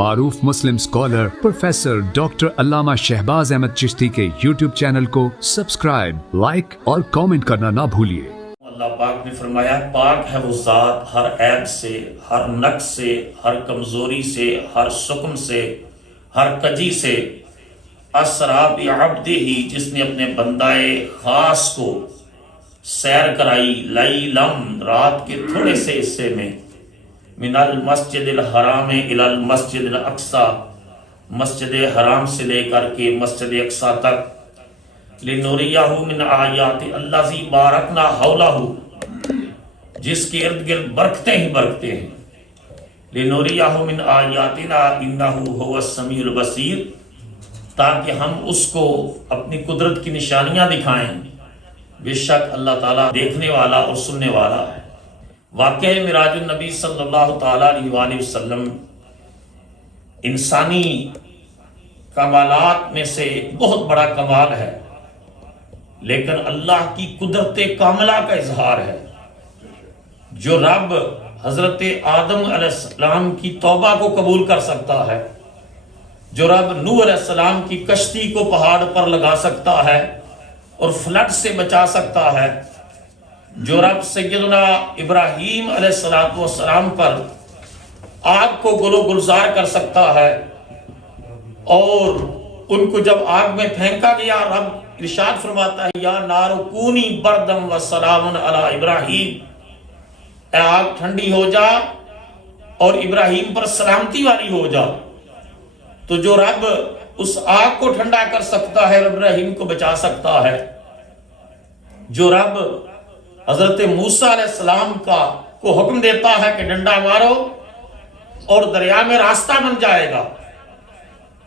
معروف مسلم scholar professor doctor علامہ شہباز احمد چشتی کے YouTube channel کو سبسکرائب، لائک اور کامنٹ کرنا نہ بھولیے۔ اللہ پاک نے فرمایا پاک ہے وہ ذات ہر عیب سے، ہر نقص سے، ہر کمزوری سے، ہر سقم سے، ہر کجی سے۔ اسرا بعبدہ، جس نے اپنے بندہ خاص کو سیر کرائی، لیلم، رات کے تھوڑے سے حصے میں، من المسجد الحرام الی المسجد الاقصی، مسجد حرام سے لے کر کے مسجد اقصی تک، لنوریہ من آیات الذی بارکنا حولہ، جس کے ارد گرد برکتیں ہی برکتیں ہیں، لنوریہ من آیاتنا انہ هو السمیع البصیر، تاکہ ہم اس کو اپنی قدرت کی نشانیاں دکھائیں۔ بے شک اللہ تعالیٰ دیکھنے والا اور سننے والا ہے۔ واقعہ معراج النبی صلی اللہ تعالیٰ علیہ وآلہ وسلم انسانی کمالات میں سے بہت بڑا کمال ہے، لیکن اللہ کی قدرت کاملہ کا اظہار ہے۔ جو رب حضرت آدم علیہ السلام کی توبہ کو قبول کر سکتا ہے، جو رب نوح علیہ السلام کی کشتی کو پہاڑ پر لگا سکتا ہے اور فلڈ سے بچا سکتا ہے، جو رب سیدنا ابراہیم علیہ السلام پر آگ کو گل و گلزار کر سکتا ہے، اور ان کو جب آگ میں پھینکا گیا رب ارشاد فرماتا ہے یا نار کونی بردم و سلام علی ابراہیم، اے آگ ٹھنڈی ہو جا اور ابراہیم پر سلامتی والی ہو جا۔ تو جو رب اس آگ کو ٹھنڈا کر سکتا ہے، ابراہیم کو بچا سکتا ہے، جو رب حضرت موسیٰ علیہ السلام کو حکم دیتا ہے کہ ڈنڈا مارو اور دریا میں راستہ بن جائے گا،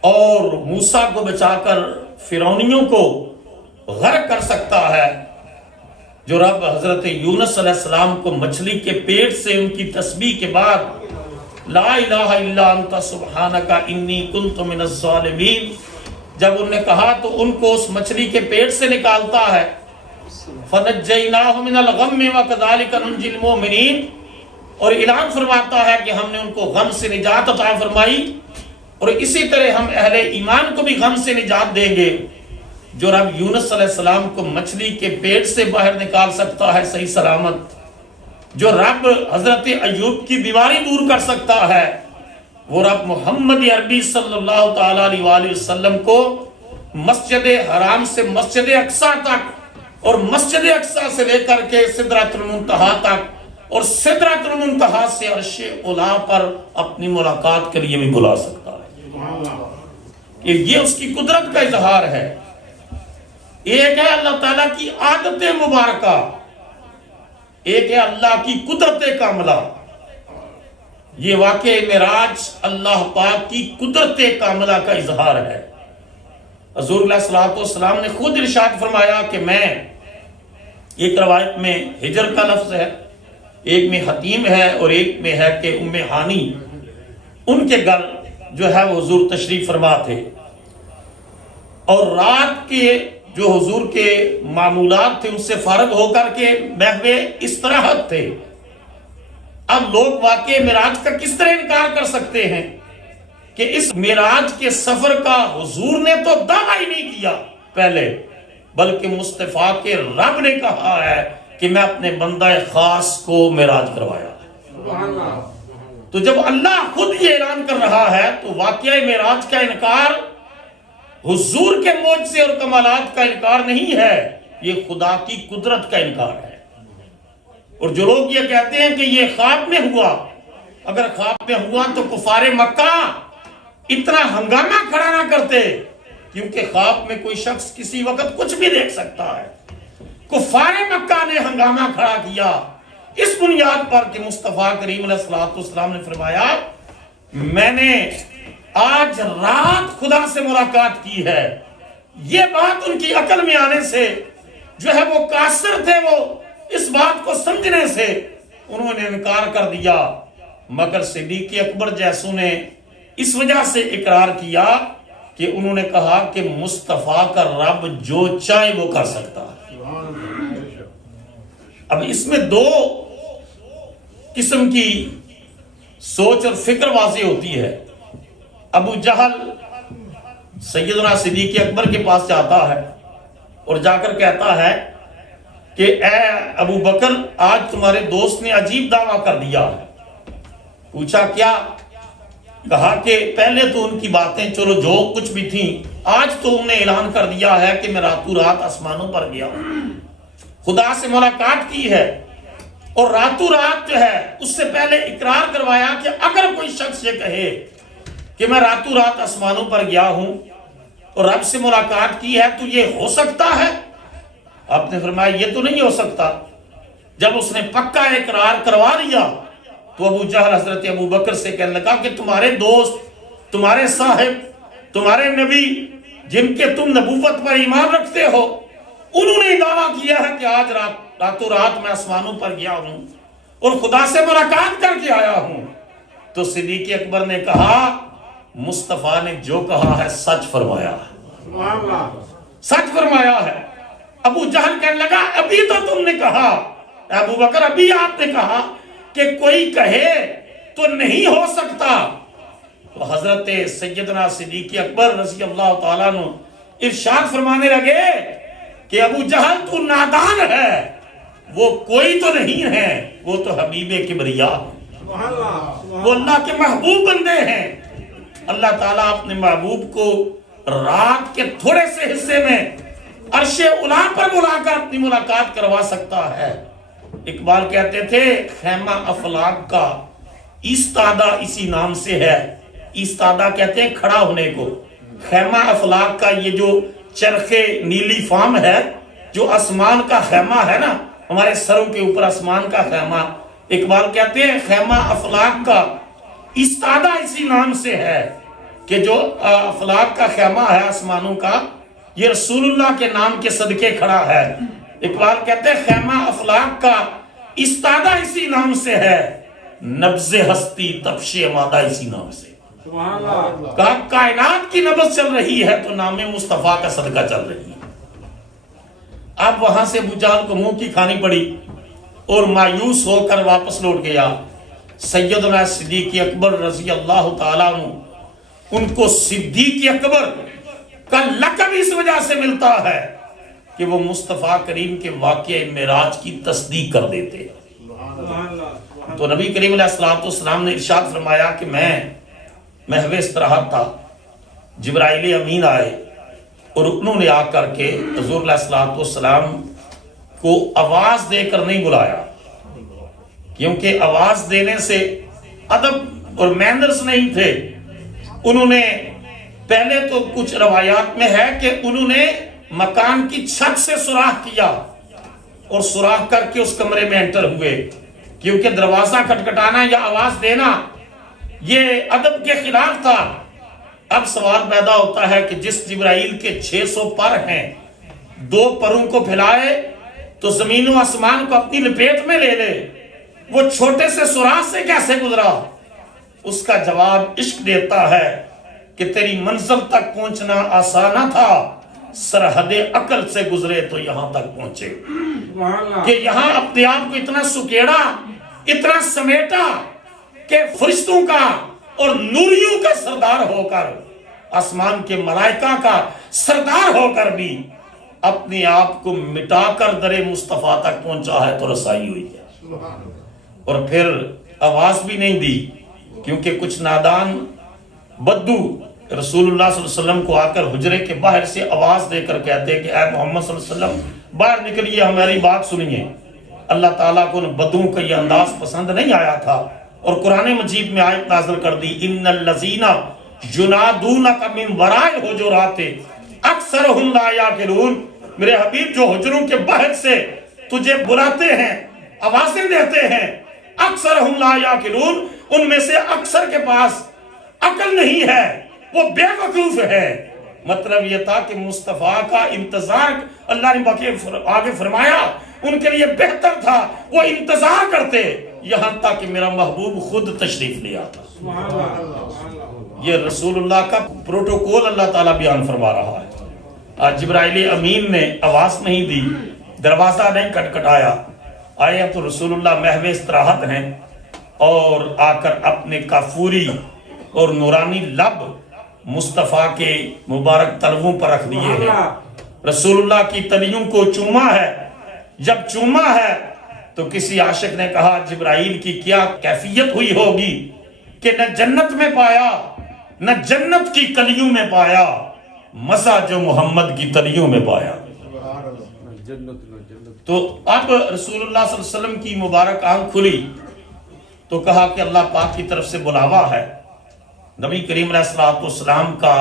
اور موسیٰ کو بچا کر فرعونیوں کو غرق کر سکتا ہے، جو رب حضرت یونس علیہ السلام کو مچھلی کے پیٹ سے ان کی تسبیح کے بعد لا الہ الا انت سبحانک انی کنت من الظالمین جب انہوں نے کہا تو ان کو اس مچھلی کے پیٹ سے نکالتا ہے، فَنَجَّيْنَاهُ مِنَ الْغَمِّ وَكَذَلِكَ نُنْجِي الْمُؤْمِنِينَ، اور اعلان فرماتا ہے کہ ہم نے ان کو غم سے نجات عطا فرمائی، اور اسی طرح ہم اہل ایمان کو بھی غم سے نجات دیں گے۔ جو رب یونس علیہ السلام کو مچھلی کے پیٹ سے باہر نکال سکتا ہے صحیح سلامت، جو رب حضرت ایوب کی بیماری دور کر سکتا ہے، وہ رب محمد عربی صلی اللہ تعالیٰ علیہ وآلہ وسلم کو مسجد حرام سے مسجد اقصی تک، اور مسجد اقصی سے لے کر کے سدرۃ المنتہا تک، اور سدرۃ المنتہا سے عرش اولا پر اپنی ملاقات کے لیے بھی بلا سکتا ہے۔ یہ اس کی قدرت کا اظہار ہے۔ ایک ہے اللہ تعالیٰ کی عادت مبارکہ، ایک ہے اللہ کی قدرت کاملہ۔ یہ واقعہ معراج اللہ پاک کی قدرت کاملہ کا اظہار ہے۔ حضور علیہ الصلوۃ والسلام نے خود ارشاد فرمایا کہ میں، ایک روایت میں ہجر کا لفظ ہے، ایک میں حتیم ہے، اور ایک میں ہے کہ ام ہانی ان کے گھر جو ہے وہ حضور تشریف فرما تھے، اور رات کے جو حضور کے معمولات تھے ان سے فارغ ہو کر کے محو استراحت تھے۔ اب لوگ واقع معراج کا کس طرح انکار کر سکتے ہیں کہ اس معراج کے سفر کا حضور نے تو دعویٰ ہی نہیں کیا پہلے، بلکہ مصطفیٰ کے رب نے کہا ہے کہ میں اپنے بندہ خاص کو معراج کروایا۔ تو جب اللہ خود یہ اعلان کر رہا ہے تو واقعہ معراج کا انکار حضور کے معجزے اور کمالات کا انکار نہیں ہے، یہ خدا کی قدرت کا انکار ہے۔ اور جو لوگ یہ کہتے ہیں کہ یہ خواب میں ہوا، اگر خواب میں ہوا تو کفار مکہ اتنا ہنگامہ کھڑا نہ کرتے، کیونکہ خواب میں کوئی شخص کسی وقت کچھ بھی دیکھ سکتا ہے۔ کفار مکہ نے ہنگامہ کھڑا کیا اس بنیاد پر کہ مصطفیٰ کریم علیہ السلام نے فرمایا میں نے آج رات خدا سے ملاقات کی ہے۔ یہ بات ان کی عقل میں آنے سے جو ہے وہ قاصر تھے، وہ اس بات کو سمجھنے سے انہوں نے انکار کر دیا، مگر صدیق اکبر جیسوں نے اس وجہ سے اقرار کیا کہ انہوں نے کہا کہ مصطفیٰ کا رب جو چاہے وہ کر سکتا ہے۔ اب اس میں دو قسم کی سوچ اور فکر واضح ہوتی ہے۔ ابو جہل سیدنا صدیق اکبر کے پاس جاتا ہے اور جا کر کہتا ہے کہ اے ابو بکر، آج تمہارے دوست نے عجیب دعویٰ کر دیا ہے۔ پوچھا کیا؟ کہا کہ پہلے تو ان کی باتیں چلو جو کچھ بھی تھیں، آج تو انہوں نے اعلان کر دیا ہے کہ میں راتوں رات آسمانوں پر گیا ہوں، خدا سے ملاقات کی ہے، اور راتوں رات جو ہے اس سے پہلے اقرار کروایا کہ اگر کوئی شخص یہ کہے کہ میں راتوں رات آسمانوں پر گیا ہوں اور رب سے ملاقات کی ہے تو یہ ہو سکتا ہے؟ آپ نے فرمایا یہ تو نہیں ہو سکتا۔ جب اس نے پکا اقرار کروا لیا تو ابو جہل حضرت ابو بکر سے کہنے لگا کہ تمہارے دوست، تمہارے صاحب، تمہارے نبی جن کے تم نبوت پر ایمان رکھتے ہو، انہوں نے دعویٰ کیا ہے کہ آج راتوں رات میں آسمانوں پر گیا ہوں اور خدا سے ملاقات کر کے آیا ہوں۔ تو صدیق اکبر نے کہا مصطفیٰ نے جو کہا ہے سچ فرمایا ہے، سچ فرمایا ہے۔ ابو جہل کہنے لگا ابھی تو تم نے کہا، ابو بکر ابھی آپ نے کہا کہ کوئی کہے تو نہیں ہو سکتا۔ تو حضرت سیدنا صدیق اکبر رضی اللہ تعالیٰ عنہ ارشاد فرمانے لگے کہ ابو جہل تو نادان ہے، وہ کوئی تو نہیں ہے، وہ تو حبیب کبریا ہے، وہ اللہ کے محبوب بندے ہیں۔ اللہ تعالیٰ اپنے محبوب کو رات کے تھوڑے سے حصے میں عرش اولی پر بلا کر اپنی ملاقات کروا سکتا ہے۔ اقبال کہتے تھے خیمہ افلاک کا ایستادہ اسی نام سے ہے۔ ایستادہ کہتے ہیں کھڑا ہونے کو۔ خیمہ افلاک کا یہ جو چرخ نیلی فام ہے، جو آسمان کا خیمہ ہے نا، ہمارے سروں کے اوپر آسمان کا خیمہ، اقبال کہتے ہیں خیمہ افلاک کا ایستادہ اسی نام سے ہے کہ جو افلاک کا خیمہ ہے آسمانوں کا، یہ رسول اللہ کے نام کے صدقے کھڑا ہے۔ اقبال کہتے ہیں خیمہ افلاک کا ایستادہ اسی نام سے ہے، نبض ہستی تپش مادہ اسی نام سے۔ کہا کائنات کی نبض چل رہی ہے تو نام مصطفیٰ کا صدقہ چل رہی ہے۔ اب وہاں سے ابو جہل کو منہ کی کھانی پڑی اور مایوس ہو کر واپس لوٹ گیا۔ سیدنا صدیق اکبر رضی اللہ تعالیٰ عنہ، ان کو صدیق اکبر کا لقب اس وجہ سے ملتا ہے کہ وہ مصطفیٰ کریم کے واقعہ معراج کی تصدیق کر دیتے۔ تو نبی کریم علیہ السلام نے ارشاد فرمایا کہ میں محو استراحت تھا، جبرائیل امین آئے اور انہوں نے آ کر کے حضور علیہ السلام کو آواز دے کر نہیں بلایا، کیونکہ آواز دینے سے ادب اور مینرز نہیں تھے۔ انہوں نے پہلے تو کچھ روایات میں ہے کہ انہوں نے مکان کی چھت سے سوراخ کیا اور سوراخ کر کے اس کمرے میں انٹر ہوئے، کیونکہ دروازہ کھٹکھٹانا یا آواز دینا یہ ادب کے خلاف تھا۔ اب سوال پیدا ہوتا ہے کہ جس جبرائیل کے 600 پر ہیں، 2 پروں کو پھیلائے تو زمین و آسمان کو اپنی لپیٹ میں لے لے، وہ چھوٹے سے سوراخ سے کیسے گزرا؟ اس کا جواب عشق دیتا ہے کہ تیری منزل تک پہنچنا آسان نہ تھا، سرحد عقل سے گزرے تو یہاں تک پہنچے۔ کہ یہاں اپنے آپ کو اتنا سکیڑا، اتنا سمیٹا کہ فرشتوں کا اور نوریوں کا سردار ہو کر، آسمان کے ملائکہ کا سردار ہو کر بھی اپنے آپ کو مٹا کر در مصطفیٰ تک پہنچا ہے تو رسائی ہوئی ہے۔ اور پھر آواز بھی نہیں دی، کیونکہ کچھ نادان بدو رسول اللہ صلی اللہ علیہ وسلم کو آ کر حجرے کے باہر سے آواز دے کر کہتے کہ اے محمد صلی اللہ علیہ وسلم باہر نکلیے، ہماری بات سنیے۔ اللہ تعالیٰ کو ان بدوؤں کا یہ انداز پسند نہیں آیا تھا اور قرآن مجید میں آیت نازل کر دی ان الذین ینادونک من وراء الحجرات اکثرهم لا یعقلون۔ میرے حبیب جو حجروں کے باہر سے تجھے بلاتے ہیں، آوازیں دیتے ہیں، اکثرهم لا یعقلون، ان میں سے اکثر کے پاس عقل نہیں ہے، وہ بے وقوف ہے۔ مطلب یہ تھا کہ مصطفیٰ کا انتظار اللہ نے آگے فرمایا ان کے لیے بہتر تھا، وہ انتظار کرتے یہاں تک کہ میرا محبوب خود تشریف لے آتا۔ یہ رسول اللہ کا پروٹوکول اللہ تعالیٰ بیان فرما رہا ہے۔ آج جبرائیل امین نے آواز نہیں دی، دروازہ نہیں کھٹکھٹایا، آئے تو رسول اللہ محو استراحت ہیں اور آ کر اپنے کافوری اور نورانی لب مصطفیٰ کے مبارک تلووں پر رکھ دیے ہیں. رسول اللہ کی تلیوں کو چوما ہے. جب چوما ہے تو کسی عاشق نے کہا جبرائیل کی کیا کیفیت ہوئی ہوگی کہ نہ جنت میں پایا نہ جنت کی کلیوں میں پایا، مزہ جو محمد کی تلیوں میں پایا. تو اب رسول اللہ صلی اللہ علیہ وسلم کی مبارک آنکھ کھلی تو کہا کہ اللہ پاک کی طرف سے بلاوا ہے. نبی کریم علیہ السلام کا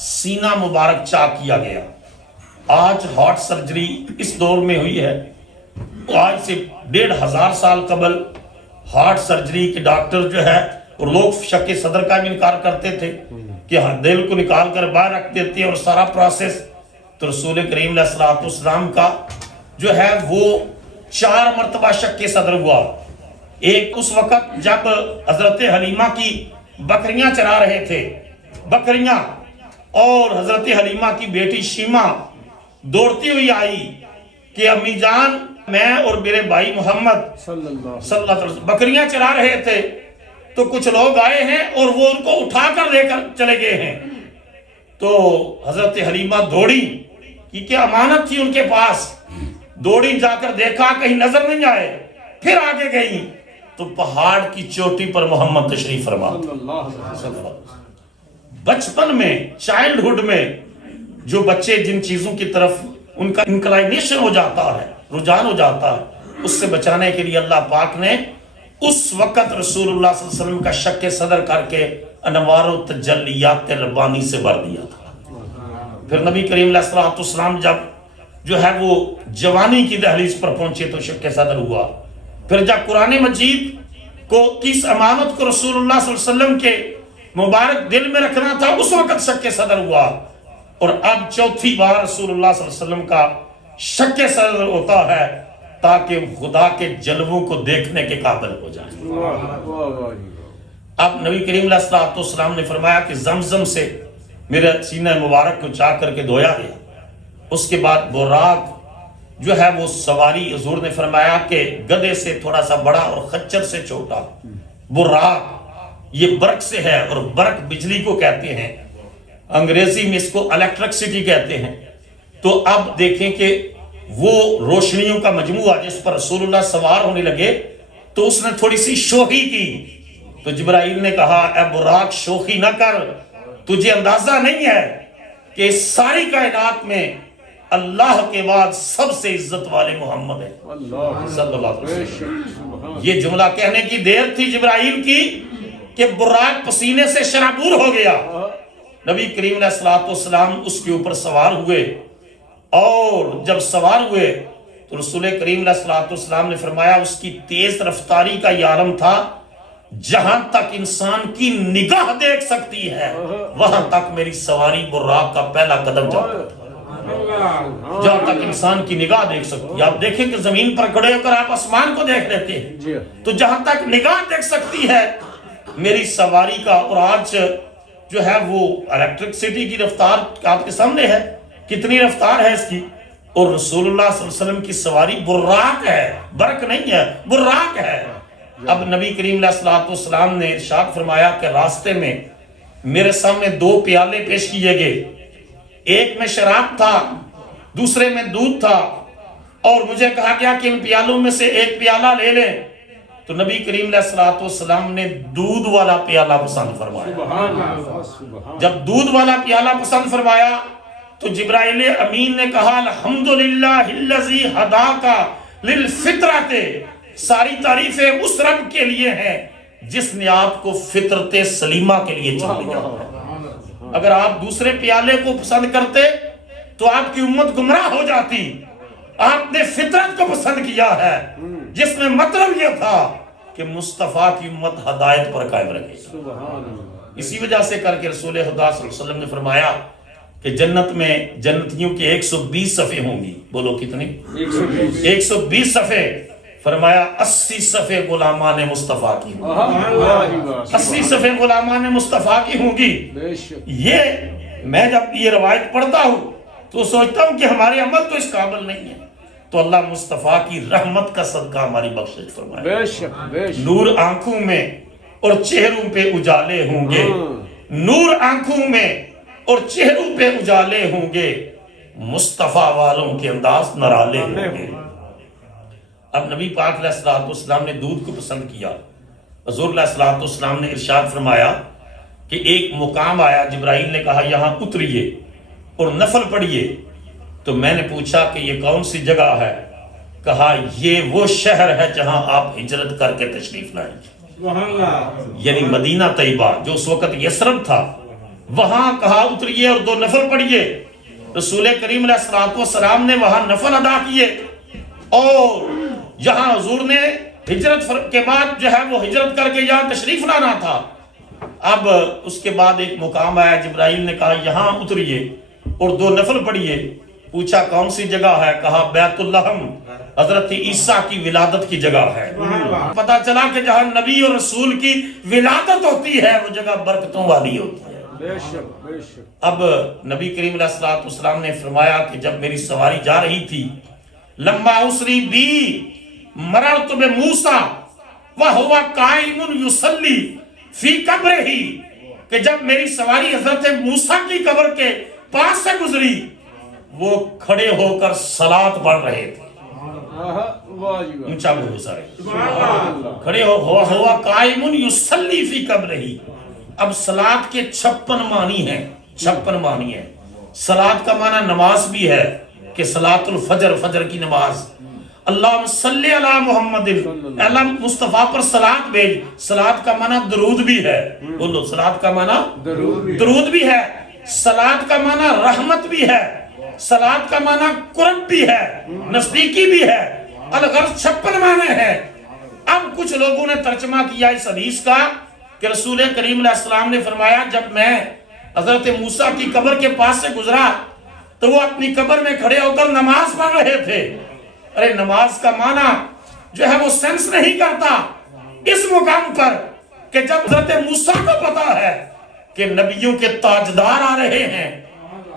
سینہ مبارک چاک کیا گیا. آج ہارٹ سرجری اس دور میں ہوئی ہے. آج سے 1500 سال قبل ہارٹ سرجری کے ڈاکٹر جو ہے اور لوگ شک صدر کا بھی انکار کرتے تھے کہ دل کو نکال کر باہر رکھ دیتے ہیں اور سارا پروسیس. تو رسول کریم علیہ السلام کا جو ہے وہ 4 مرتبہ شک صدر ہوا. ایک اس وقت جب حضرت حلیمہ کی بکریاں چرا رہے تھے بکریاں، اور حضرت حلیمہ کی بیٹی شیمہ دوڑتی ہوئی آئی کہ امی جان میں اور میرے بھائی محمد صلی اللہ علیہ وسلم بکریاں چرا رہے تھے تو کچھ لوگ آئے ہیں اور وہ ان کو اٹھا کر لے کر چلے گئے ہیں. تو حضرت حلیمہ دوڑی کیونکہ امانت تھی ان کے پاس، دوڑی جا کر دیکھا کہیں نظر نہیں آئے، پھر آگے گئی تو پہاڑ کی چوٹی پر محمد تشریف فرما. بچپن میں چائلڈہڈ میں جو بچے جن چیزوں کی طرف ان کا انکلائنیشن ہو جاتا ہے، رجحان ہو جاتا ہے، اس سے بچانے کے لیے اللہ پاک نے اس وقت رسول اللہ صلی اللہ علیہ وسلم کا شک صدر کر کے انوار و تجلیات ربانی سے بھر دیا تھا. پھر نبی کریم علیہ السلام جب جو ہے وہ جوانی کی دہلیز پر پہنچے تو شک صدر ہوا. پھر جب قرآن مجید کو اس امانت کو رسول اللہ صلی اللہ علیہ وسلم کے مبارک دل میں رکھنا تھا، اس وقت شک صدر ہوا. اور اب چوتھی بار رسول اللہ صلی اللہ علیہ وسلم کا شک صدر ہوتا ہے تاکہ خدا کے جلووں کو دیکھنے کے قابل ہو جائیں. اب نبی کریم علیہ السلام نے فرمایا کہ زمزم سے میرے سینہ مبارک کو چاک کر کے دھویا گیا. اس کے بعد براق جو ہے وہ سواری، حضور نے فرمایا کہ گدے سے تھوڑا سا بڑا اور خچر سے چھوٹا. براق یہ برق سے ہے، اور برق بجلی کو کہتے ہیں، انگریزی میں اس کو الیکٹرکسٹی کہتے ہیں. تو اب دیکھیں کہ وہ روشنیوں کا مجموعہ جس پر رسول اللہ سوار ہونے لگے تو اس نے تھوڑی سی شوخی کی. تو جبرائیل نے کہا اے براق شوخی نہ کر، تجھے اندازہ نہیں ہے کہ اس ساری کائنات میں اللہ کے بعد سب سے عزت والے محمد ہیں صلی اللہ علیہ وسلم. یہ جملہ کہنے کی دیر تھی جبرائیل کی کہ براق پسینے سے شرابور ہو گیا. نبی کریم علیہ السلام اس کے اوپر سوار ہوئے، اور جب سوار ہوئے تو رسول کریم علیہ السلام نے فرمایا اس کی تیز رفتاری کا یہ عالم تھا جہاں تک انسان کی نگاہ دیکھ سکتی ہے وہاں تک میری سواری براق کا پہلا قدم جاتا تھا. جہاں تک انسان کی نگاہ دیکھ سکتی ہے. آپ دیکھیں کہ زمین پر کھڑے ہو کر آپ آسمان کو دیکھ لیتے ہیں، تو جہاں تک نگاہ دیکھ سکتی ہے میری سواری کا. اور آج جو ہے وہ الیکٹرکسٹی کی رفتار آپ کے سامنے ہے، کتنی رفتار ہے اس کی. اور رسول اللہ صلی اللہ علیہ وسلم کی سواری براق ہے، برق نہیں ہے، براق ہے. اب نبی کریم علیہ السلام نے ارشاد فرمایا کہ راستے میں میرے سامنے 2 پیالے پیش کیے گئے، ایک میں شراب تھا، دوسرے میں دودھ تھا، اور مجھے کہا گیا کہ ان پیالوں میں سے ایک پیالہ لے لیں. تو نبی کریم علیہ السلام نے دودھ والا پیالہ پسند فرمایا. جب دودھ والا پیالہ پسند فرمایا تو جبرائیل امین نے کہا الحمدللہ الذی ہداکا للفطرۃ، ساری تعریفیں اس رب کے لیے ہیں جس نے آپ کو فطرت سلیمہ کے لیے چن لیا. اگر آپ دوسرے پیالے کو پسند کرتے تو آپ کی امت گمراہ ہو جاتی. آپ نے فطرت کو پسند کیا ہے جس میں مطلب یہ تھا کہ مصطفیٰ کی امت ہدایت پر قائم رکھے. اسی وجہ سے کر کے رسول خدا صلی اللہ علیہ وسلم نے فرمایا کہ جنت میں جنتیوں کے 120 صفحے ہوں گی. بولو کتنی؟ 120 صفحے. فرمایا 80 صفحے غلامان مصطفیٰ کی ہوں گی. 80 صفحے غلامان مصطفیٰ کی ہوں گی. یہ میں جب یہ روایت پڑھتا ہوں تو سوچتا ہوں کہ ہمارے عمل تو اس قابل نہیں ہے. تو اللہ مصطفیٰ کی رحمت کا صدقہ ہماری بخشش فرمائے. نور آنکھوں میں اور چہروں پہ اجالے ہوں گے، نور آنکھوں میں اور چہروں پہ اجالے ہوں گے، مصطفیٰ والوں کے انداز نرالے ہوں گے۔ اب نبی پاک علیہ الصلوۃ والسلام نے دودھ کو پسند کیا۔ حضور علیہ الصلوۃ والسلام نے ارشاد فرمایا کہ ایک مقام آیا، جبرائیل نے کہا یہاں اتریے اور نفل پڑھیے۔ تو میں نے پوچھا کہ یہ کون سی جگہ ہے؟ کہا یہ وہ شہر ہے جہاں آپ ہجرت کر کے تشریف لائیں گے، یعنی مدینہ طیبہ جو اس وقت یثرب تھا، وہاں کہا اتریے اور 2 نفل پڑھیے۔ رسول کریم علیہ الصلوۃ والسلام نے وہاں نفل ادا کیے، اور جہاں حضور نے ہجرت کے بعد جو ہے وہ ہجرت کر کے یہاں تشریف لانا تھا، اب اس کے بعد ایک مقام آیا، جبرائیل نے کہا یہاں اتریے اور 2 نفل پڑھیے۔ پوچھا کون سی جگہ ہے؟ کہا بیت اللحم، حضرت عیسیٰ کی ولادت کی جگہ ہے۔ پتا چلا کہ جہاں نبی اور رسول کی ولادت ہوتی ہے وہ جگہ برکتوں والی ہوتی ہے۔ اب نبی کریم علیہ الصلوۃ والسلام نے فرمایا کہ جب میری سواری جا رہی تھی، لما اسری بی مررت بموسیٰ وہو قائم یصلی فی قبرہ، کہ جب میری سواری حضرت موسیٰ کی قبر کے پاس سے گزری، وہ کھڑے ہو کر صلاۃ پڑھ رہے تھے۔ اونچا بولو سارے، کھڑے ہوا قائم یصلی فی قبرہ۔ اب صلاۃ کے 56 معنی ہیں، 56 معنی ہیں۔ صلاۃ کا معنی نماز بھی ہے کہ صلاۃ الفجر، فجر کی نماز۔ اللہم صلی علی محمد، اللہ مصطفیٰ پر صلاۃ بھیج۔ صلاۃ کا معنی درود بھی ہے، بولو صلاۃ کا معنی درود بھی ہے، صلاۃ کا معنی رحمت بھی ہے، صلاۃ کا معنی قرب بھی ہے، نزدیکی بھی ہے۔ الغرض 56 معنی ہے۔ اب کچھ لوگوں نے ترجمہ کیا اس حدیث کا کہ رسول کریم علیہ السلام نے فرمایا جب میں حضرت موسیٰ کی قبر کے پاس سے گزرا تو وہ اپنی قبر میں کھڑے ہو کر نماز پڑھ رہے تھے۔ ارے نماز کا معنی جو ہے وہ سینس نہیں کرتا اس مقام پر کہ جب حضرت موسیٰ کو پتا ہے کہ نبیوں کے تاجدار آ رہے ہیں،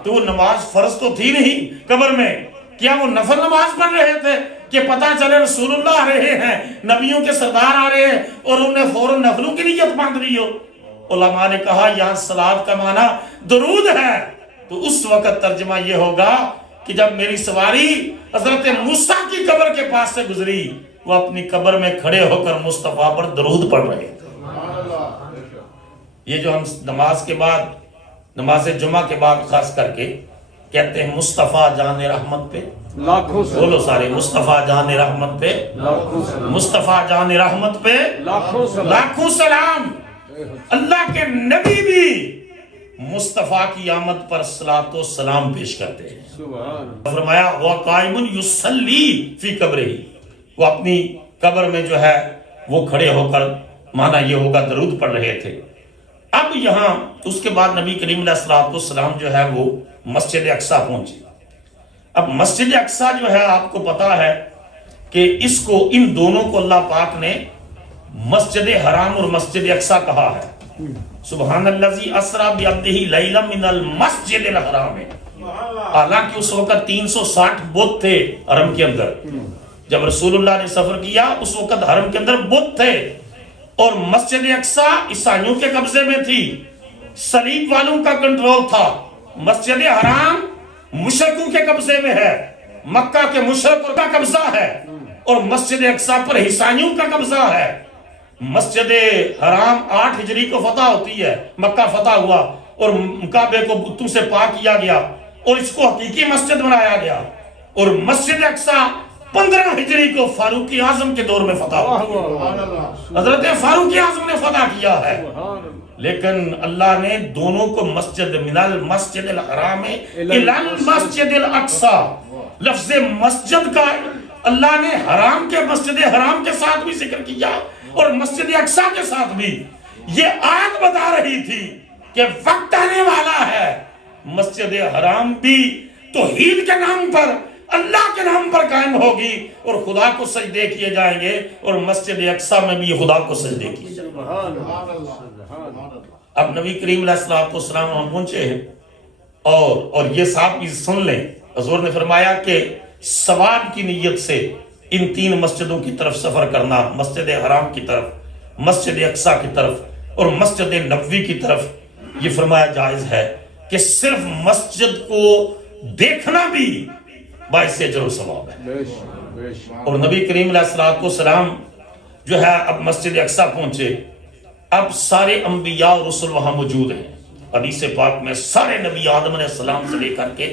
تو وہ نماز فرض تو تھی نہیں قبر میں، کیا وہ نفل نماز پڑھ رہے تھے کہ پتا چلے رسول اللہ آ رہے ہیں، نبیوں کے سردار آ رہے ہیں، اور انہوں نے فوراً نفلوں کی نیت باندھ لی ہو؟ علماء نے کہا یہاں صلاۃ کا معنی درود ہے، تو اس وقت ترجمہ یہ ہوگا کہ جب میری سواری حضرت موسیٰ کی قبر کے پاس سے گزری، وہ اپنی قبر میں کھڑے ہو کر مصطفیٰ پر درود پڑھ رہے تھے۔ یہ جو ہم نماز کے بعد، نماز جمعہ کے بعد خاص کر کے کہتے ہیں مصطفیٰ جان رحمت پہ، بولو سارے مصطفیٰ جان رحمت پہ، مصطفیٰ جان رحمت پہ لاکھوں سلام۔ اللہ کے نبی بھی مصطفیٰ کی آمد پر صلاۃ و سلام پیش کرتے ہیں۔ فرمایا وہ قائم یصلی فی قبرہ، وہ اپنی قبر میں جو ہے وہ کھڑے ہو کر، معنی یہ ہوگا درود پڑھ رہے تھے۔ اب یہاں اس کے بعد نبی کریم علیہ الصلوۃ والسلام جو ہے وہ مسجد اقصیٰ پہنچے۔ اب مسجد اقصیٰ جو ہے آپ کو پتا ہے کہ اس کو، ان دونوں کو اللہ پاک نے مسجد حرام اور مسجد اقصیٰ کہا ہے۔ سبحان الذی اسریٰ بعبدہ لیلا من المسجد الحرام، حالانکہ اس وقت 360 بت تھے حرم کے اندر۔ جب رسول اللہ نے سفر کیا اس وقت حرم کے اندر بت تھے، اور مسجد اقصیٰ عیسائیوں کے قبضے میں تھی، صلیب والوں کا کنٹرول تھا۔ مسجد حرام مشرکوں کے قبضے میں ہے، مکہ کے مشرکوں کا قبضہ ہے، اور مسجد اقصیٰ پر عیسائیوں کا قبضہ ہے۔ مسجد حرام 8 ہجری کو فتح ہوتی ہے، مکہ فتح ہوا اور کعبے کو بتوں سے پاک کیا گیا اور اس کو حقیقی مسجد بنایا گیا، اور مسجد اقصیٰ 15 ہجری کو فاروق اعظم کے دور میں فتح ہوئی، حضرت فاروق اعظم نے فتح کیا ہے۔ لیکن اللہ نے دونوں کو مسجد، من المسجد الحرام الی المسجد الاقصیٰ، لفظ مسجد کا اللہ نے حرام کے، مسجد حرام کے ساتھ بھی ذکر کیا اور مسجد اقصیٰ کے ساتھ بھی۔ یہ آیت بتا رہی تھی کہ وقت آنے والا ہے، مسجد حرام بھی توحید کے نام پر، اللہ کے نام پر قائم ہوگی اور خدا کو سجدے کیے جائیں گے، اور مسجد اقصیٰ میں بھی خدا کو سجدے کیے جائیں گے۔ اب نبی کریم علیہ الصلوۃ والسلام وہاں پہنچے ہیں، اور یہ صاحب بھی سن لیں، حضور نے فرمایا کہ ثواب کی نیت سے ان 3 مسجدوں کی طرف سفر کرنا، مسجد حرام کی طرف، مسجد اقصیٰ کی طرف اور مسجد نبوی کی طرف، یہ فرمایا جائز ہے کہ صرف مسجد کو دیکھنا بھی باعث اجر و ثواب ہے۔ اور نبی کریم علیہ السلام جو ہے اب مسجد اقصیٰ پہنچے، اب سارے انبیاء اور رسول وہاں موجود ہیں۔ حدیث پاک میں سارے نبی آدم علیہ السلام سے لے کر کے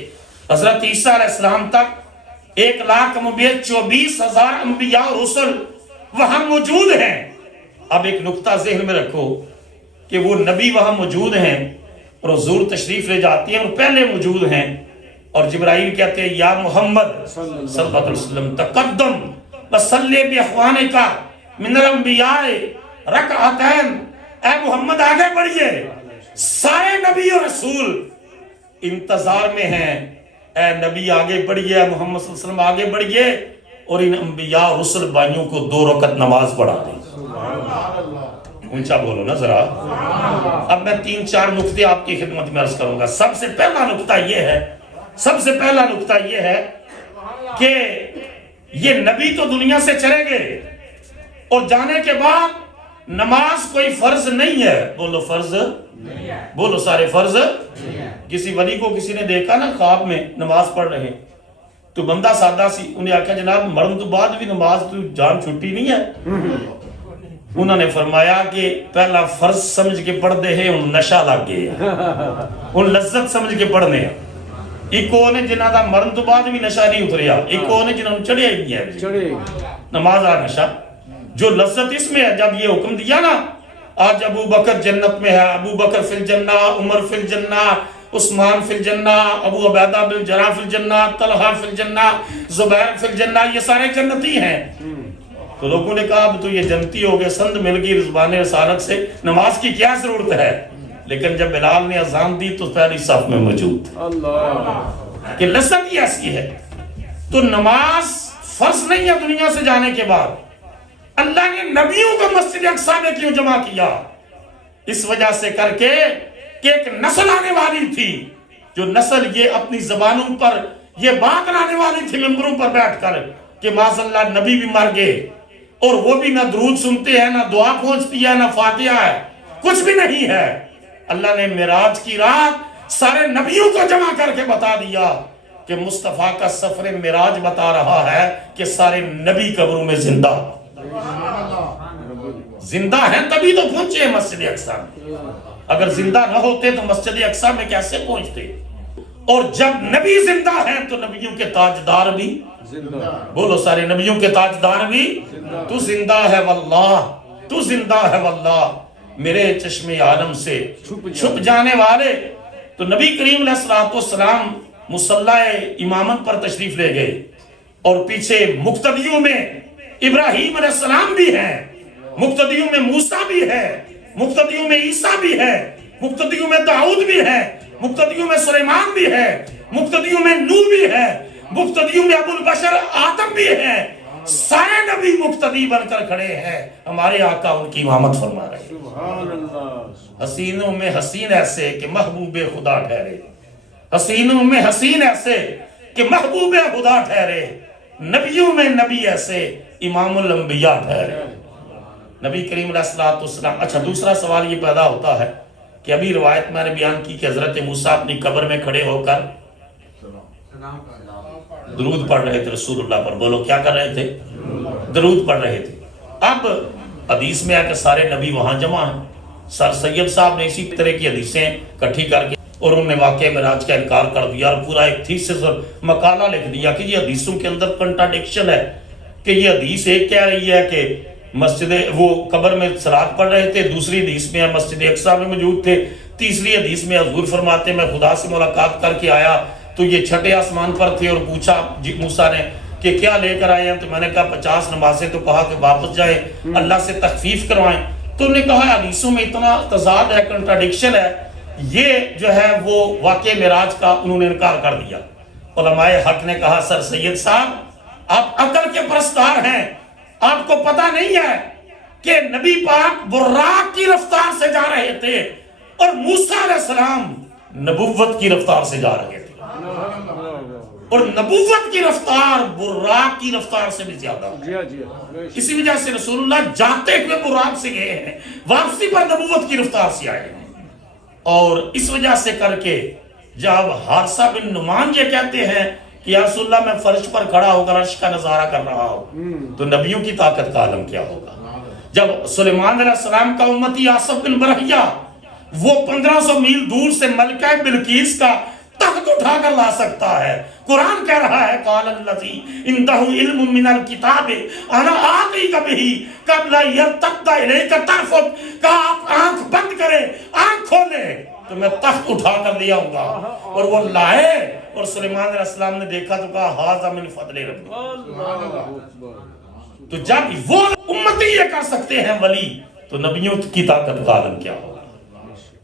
حضرت عیسیٰ علیہ السلام تک 1,24,000 انبیاء اور رسول وہاں موجود ہیں۔ اب ایک نقطہ ذہن میں رکھو کہ وہ نبی وہاں موجود ہیں اور حضور تشریف لے جاتی ہیں اور پہلے موجود ہیں، اور جبرائیل کہتے ہیں یا محمد صلی اللہ علیہ وسلم تقدم وصلی باخوانک من الانبیاء رکعتین، اے محمد آگے بڑھئے، سارے نبی اور رسول انتظار میں ہیں، اے نبی آگے بڑھئے، اے محمد صلی اللہ علیہ وسلم آگے بڑھئے، اور ان انبیاء اور رسول بھائیوں کو 2 رکعت نماز پڑھا دیں۔ اونچا بولو نا ذرا۔ اب میں 3-4 نقطے آپ کی خدمت میں عرض کروں گا۔ سب سے پہلا نقطہ یہ ہے کہ یہ نبی تو دنیا سے چلے گئے اور جانے کے بعد نماز کوئی فرض نہیں ہے۔ بولو فرض، بولو سارے فرض۔ کسی ولی کو کسی نے دیکھا نا خواب میں نماز پڑھ رہے ہیں تو بندہ سادہ سی، انہیں آکھا جناب مرن تو بعد بھی نماز تو جان چھٹی نہیں ہے۔ انہوں نے فرمایا کہ پہلا فرض سمجھ کے پڑھ دے ہیں، ان نشہ لگ گئے ہیں، ان لذت سمجھ کے پڑھنے ہیں۔ ایک وہ نے جنہ دا مرن تو بعد بھی نشہ نہیں اتریا، ایک وہ نے جنہوں نے چڑھیا ہی نہیں ہے نماز آ نشہ۔ جو لذت اس میں ہے، جب یہ حکم دیا نا آج ابو بکر جنت میں ہے، ابو بکر فی الجنہ، عمر فی الجنہ، عثمان فی الجنہ، ابو عبیدہ بن جراح فی الجنہ، طلحہ فی الجنہ، زبیر فی الجنہ، یہ سارے جنتی ہیں۔ تو لوگوں نے کہا اب تو یہ جنتی ہو گئے، سند مل گئی رضوان رسالت سے، نماز کی کیا ضرورت ہے؟ لیکن جب بلال نے اذان دی تو پہلی صف میں موجود کہ لذت ہی ایسی ہے۔ تو نماز فرض نہیں ہے دنیا سے جانے کے بعد۔ اللہ نے نبیوں کو مسجد اقصیٰ میں کیوں جمع کیا؟ اس وجہ سے کر کے کہ ایک نسل آنے والی تھی، جو نسل یہ اپنی زبانوں پر یہ بات لانے والی تھی منبروں پر بیٹھ کر کہ معاذ اللہ نبی بھی مر گئے، اور وہ بھی نہ درود سنتے ہیں، نہ دعا پہنچتی ہے، نہ فاتحہ ہے، کچھ بھی نہیں ہے۔ اللہ نے معراج کی رات سارے نبیوں کو جمع کر کے بتا دیا کہ مصطفیٰ کا سفر معراج بتا رہا ہے کہ سارے نبی قبروں میں زندہ ہیں، تبھی تو پہنچے مسجد اقصیٰ میں۔ اگر زندہ نہ ہوتے تو مسجد اقصیٰ میں کیسے پہنچتے؟ اور جب نبی زندہ ہیں تو نبیوں کے تاجدار بھی بولو سارے نبیوں کے تاجدار بھی تو زندہ ہے واللہ، تو زندہ ہے واللہ، میرے چشم عالم سے چھپ جانے والے۔ تو نبی کریم علیہ السلام مصلی امامت پر تشریف لے گئے، اور پیچھے مقتدیوں میں ابراہیم علیہ السلام بھی ہیں، مقتدیوں میں موسیٰ بھی ہے، مقتدیوں میں عیسیٰ بھی ہے، مقتدیوں میں داؤد بھی ہے، مقتدیوں میں سلیمان بھی ہے، مقتدیوں میں نوح بھی ہے، مقتدیوں میں ابو البشر آدم بھی ہے۔ سارے نبی مقتدی بن کر کھڑے ہیں، ہمارے آقا ان کی امامت فرما رہے ہیں۔ حسینوں میں حسین ایسے کہ محبوب خدا ٹھہرے، حسینوں میں حسین ایسے کہ محبوب خدا ٹھہرے، نبیوں میں نبی ایسے امام الانبیاء ٹھہرے۔ نبی کریم علیہ السلام۔ اچھا دوسرا سوال یہ پیدا ہوتا ہے کہ ابھی روایت میں نے بیان کی کہ حضرت موسیٰ اپنی قبر میں کھڑے ہو کر درود پڑھ رہے تھے رسول اللہ پر۔ بولو کیا کر رہے تھے؟ درود پڑھ رہے تھے۔ اب حدیث میں ہے کہ سارے نبی وہاں جمع ہیں۔ سر سید صاحب نے اسی طرح کی حدیثیں کٹھی کر کے اور انہوں نے واقعہ معراج کا انکار کر دیا اور پورا ایک تھیسس اور مقالہ لکھ دیا کہ یہ حدیثوں کے اندر کنٹراڈکشن ہے، کہ یہ حدیث ایک کہہ رہی ہے کہ مسجد وہ قبر میں صلات پڑھ رہے تھے، دوسری حدیث میں مسجد اقصیٰ میں موجود تھے، تیسری حدیث میں حضور فرماتے میں خدا سے ملاقات کر کے آیا تو یہ چھٹے آسمان پر تھے، اور پوچھا موسیٰ نے کہ کیا لے کر آئے ہیں؟ تو میں نے کہا 50 نمازیں، تو کہا کہ واپس جائیں اللہ سے تخفیف کروائیں۔ تو انہوں نے کہا حدیثوں میں اتنا تضاد ہے، کنٹراڈکشن ہے، یہ جو ہے وہ واقع معراج کا انہوں نے انکار کر دیا۔ علماء حق نے کہا سر سید صاحب آپ عقل کے پرستار ہیں، آپ کو پتہ نہیں ہے کہ نبی پاک براق کی رفتار سے جا رہے تھے اور موسیٰ علیہ السلام نبوت کی رفتار سے جا رہے تھے۔ اور نبوت کی رفتار براق کی رفتار سے بھی زیادہ ہے۔ اسی وجہ سے رسول اللہ جاتے ہوئے براق سے گئے ہیں، واپسی پر نبوت کی رفتار سے آئے ہیں۔ اور اس وجہ سے کر کے جب حارثہ بن نعمان یہ کہتے ہیں کہ یا رسول اللہ میں فرش پر کھڑا ہو کر عرش کا نظارہ کر رہا ہوں، تو نبیوں کی طاقت کا عالم کیا ہوگا۔ جب سلیمان علیہ السلام کا امتی آصف بن برحیہ وہ 1500 میل دور سے ملکہ بلقیس کا تخت اٹھا کر لا سکتا ہے، قرآن کہہ رہا ہے قال الذی عنده علم من الکتاب انا آتیک بہ قبل یرتد الیک طرفک، کہا آپ آنکھ بند کریں، آنکھ کھولیں تو میں تخت اٹھا کر لے آؤں گا۔ اور وہ لائے، اور سلیمان علیہ السلام نے دیکھا تو کہا ھذا من فضل ربی۔ تو جب وہ امتی یہ کر سکتے ہیں ولی، تو نبیوں کی طاقت کا عالم کیا ہوگا۔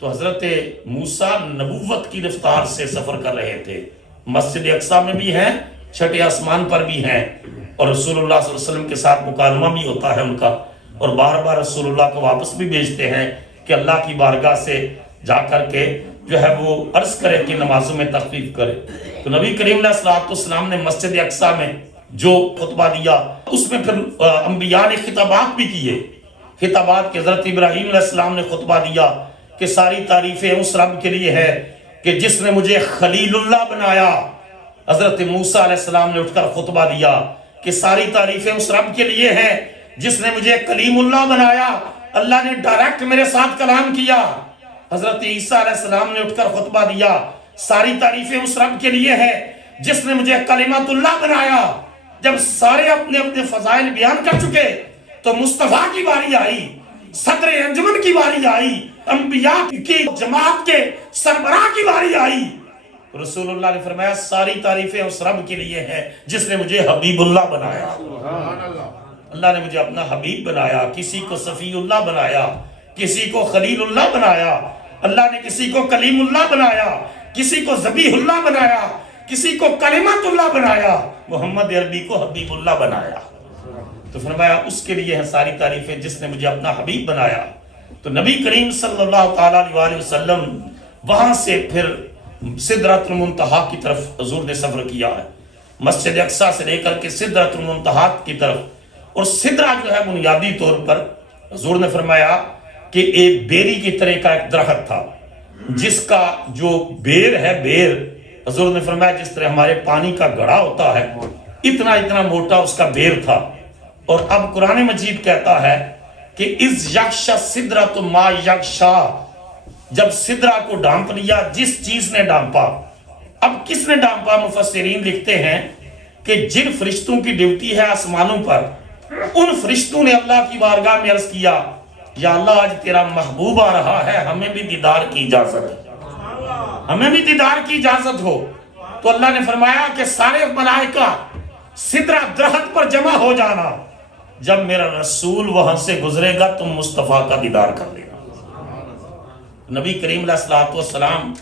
تو حضرت موسیٰ نبوت کی رفتار سے سفر کر رہے تھے، مسجد اقصیٰ میں بھی ہیں، چھٹے آسمان پر بھی ہیں، اور رسول اللہ صلی اللہ علیہ وسلم کے ساتھ مکالمہ بھی ہوتا ہے ان کا، اور بار بار رسول اللہ کو واپس بھی بھیجتے ہیں کہ اللہ کی بارگاہ سے جا کر کے جو ہے وہ عرض کرے کہ نمازوں میں تخفیف کرے۔ تو نبی کریم علیہ السلام نے مسجد اقصیٰ میں جو خطبہ دیا، اس میں پھر انبیاء نے خطابات بھی کیے، خطابات کے حضرت ابراہیم علیہ السلام نے خطبہ دیا کہ ساری تعریفیں اس رب کے لیے ہے کہ جس نے مجھے خلیل اللہ بنایا۔ حضرت موسیٰ علیہ السلام نے اٹھ کر خطبہ دیا کہ ساری تعریفیں اس رب کے لیے ہیں جس نے مجھے کلیم اللہ بنایا، اللہ نے ڈائریکٹ میرے ساتھ کلام کیا۔ حضرت عیسیٰ علیہ السلام نے اٹھ کر خطبہ دیا، ساری تعریفیں اس رب کے لیے ہیں جس نے مجھے کلمۃ اللہ بنایا۔ جب سارے اپنے اپنے فضائل بیان کر چکے تو مصطفیٰ کی باری آئی، صدر انجمن کی باری آئی، انبیاء کی جماعت کے سربراہ کی باری آئی۔ رسول اللہ نے فرمایا ساری تعریفیں اس رب کے لیے ہیں جس نے مجھے حبیب اللہ بنایا۔ اللہ نے مجھے اپنا حبیب بنایا، کسی کو صفی اللہ بنایا، کسی کو خلیل اللہ بنایا، اللہ نے کسی کو کلیم اللہ بنایا، کسی کو ذبیح اللہ بنایا، کسی کو کلمت اللہ بنایا، محمد عربی کو حبیب اللہ بنایا۔ تو فرمایا اس کے لیے ہیں ساری تعریفیں جس نے مجھے اپنا حبیب بنایا۔ تو نبی کریم صلی اللہ تعالیٰ علیہ وسلم وہاں سے پھر سدرۃ المنتہا کی طرف حضور نے سفر کیا ہے، مسجد اقصیٰ سے لے کر کے سدرۃ المنتہا کی طرف۔ اور سدرہ جو ہے بنیادی طور پر حضور نے فرمایا کہ ایک بیری کی طرح کا ایک درخت تھا، جس کا جو بیر ہے، بیر حضور نے فرمایا جس طرح ہمارے پانی کا گڑھا ہوتا ہے، اتنا اتنا موٹا اس کا بیر تھا۔ اور اب قرآن مجید کہتا ہے کہ اِذْ یغشی السِّدْرَۃُ مَا یغشیٰ، جب سدرہ کو ڈھانپ لیا جس چیز نے ڈھانپا۔ اب کس نے ڈھانپا؟ مفسرین لکھتے ہیں کہ جن فرشتوں کی ڈیوٹی ہے آسمانوں پر، ان فرشتوں نے اللہ کی بارگاہ میں عرض کیا یا اللہ آج تیرا محبوب آ رہا ہے، ہمیں بھی دیدار کی اجازت ہے، ہمیں بھی دیدار کی اجازت ہو۔ تو اللہ نے فرمایا کہ سارے ملائکہ سدرہ درخت پر جمع ہو جانا، جب میرا رسول وہاں سے گزرے گا تم مصطفیٰ کا دیدار کر لینا۔ نبی کریم علیہ السلام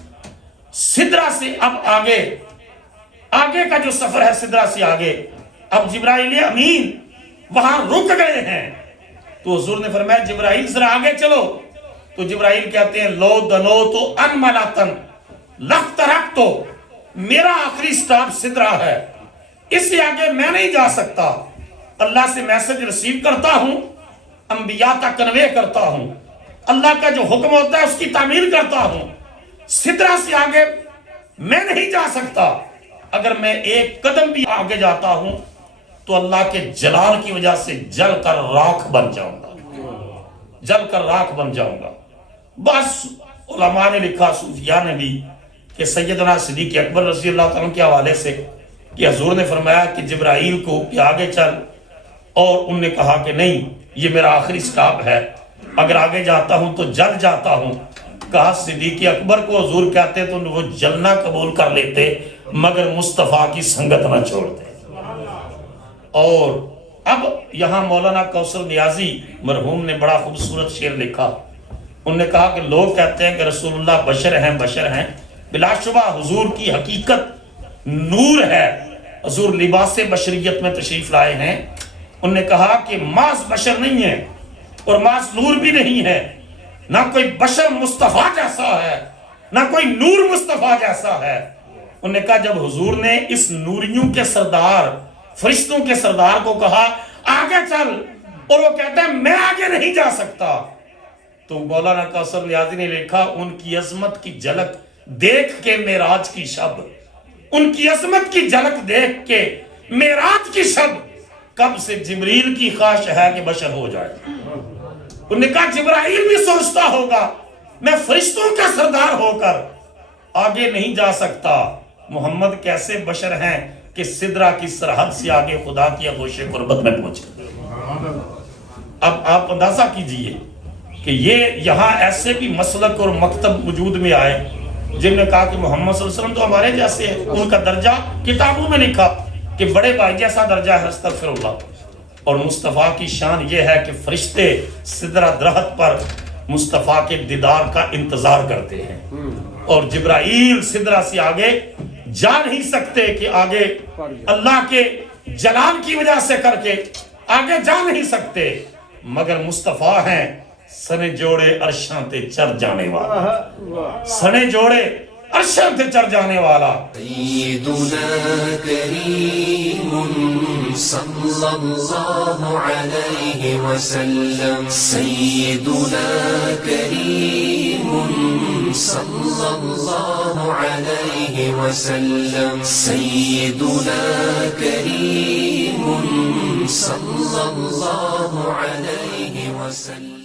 سدرہ سے اب آگے کا جو سفر ہے، سدرہ سے آگے اب جبرائیل امین وہاں رک گئے ہیں۔ تو حضور نے فرمایا جبرائیل ذرا آگے چلو۔ تو جبرائیل کہتے ہیں لو دنو تو ان ملاتن لخت رکھ، تو میرا آخری سٹاپ سدرہ ہے، اس سے آگے میں نہیں جا سکتا۔ اللہ سے میسج ریسیو کرتا ہوں، انبیاء تک کنوے کرتا ہوں، اللہ کا جو حکم ہوتا ہے اس کی تعمیل کرتا ہوں، سدرہ سے آگے میں نہیں جا سکتا۔ اگر میں ایک قدم بھی آگے جاتا ہوں تو اللہ کے جلال کی وجہ سے جل کر راکھ بن جاؤں گا۔ بس علماء نے لکھا، صوفیاء نے بھی، کہ سیدنا صدیق اکبر رضی اللہ تعالیٰ کے حوالے سے کہ حضور نے فرمایا کہ جبرائیل کو کہ آگے چل، اور انہوں نے کہا کہ نہیں، یہ میرا آخری سٹاپ ہے، اگر آگے جاتا ہوں تو جل جاتا ہوں۔ کہا صدیق اکبر کو حضور کہتے تو وہ جلنا قبول کر لیتے مگر مصطفیٰ کی سنگت نہ چھوڑتے۔ اور اب یہاں مولانا کوثر نیازی مرحوم نے بڑا خوبصورت شعر لکھا۔ انہوں نے کہا کہ لوگ کہتے ہیں کہ رسول اللہ بشر ہیں، بلا شبہ حضور کی حقیقت نور ہے، حضور لباس بشریت میں تشریف لائے ہیں۔ انہوں نے کہا کہ محض بشر نہیں ہے اور محض نور بھی نہیں ہے، نہ کوئی بشر مصطفیٰ جیسا ہے، نہ کوئی نور مصطفیٰ جیسا ہے۔ انہوں نے کہا جب حضور نے اس نوریوں کے سردار فرشتوں کے سردار کو کہا آگے چل، اور وہ کہتا ہے میں آگے نہیں جا سکتا، تو مولانا کوثر نیازی نے لکھا ان کی عظمت کی جھلک دیکھ کے معراج کی شب، ان کی عظمت کی جھلک دیکھ کے معراج کی شب کب سے جبریل کی خواہش ہے کہ بشر ہو جائے۔ انہوں نے کہا جبرائیل بھی سوچتا ہوگا میں فرشتوں کا سردار ہو کر آگے نہیں جا سکتا، محمد کیسے بشر ہیں کہ سدرہ کی سرحد سے آگے خدا کی آغوش قربت میں پہنچے۔ اب آپ اندازہ کیجئے کہ یہ یہاں ایسے بھی مسلک اور مکتب وجود میں آئے جن نے کہا کہ محمد صلی اللہ علیہ وسلم تو ہمارے جیسے ہیں، ان کا درجہ کتابوں میں لکھا کہ بڑے بھائی جیسا درجہ ہے، استغفر اللہ۔ اور مصطفیٰ کی شان یہ ہے کہ فرشتے سدرہ درخت پر مصطفیٰ کے دیدار کا انتظار کرتے ہیں، اور جبرائیل سدرہ سے آگے جا نہیں سکتے کہ آگے اللہ کے جلال کی وجہ سے کر کے آگے جا نہیں سکتے، مگر مصطفیٰ ہیں سنے جوڑے عرشاں تے چڑھ جانے والا، سنے جوڑے عرشاں تے چڑھ جانے والا۔ سیدنا کریم صلی اللہ علیہ وسلم، سیدنا کریم صلی اللہ علیہ وسلم، سیدنا کریم صلی اللہ علیہ وسلم۔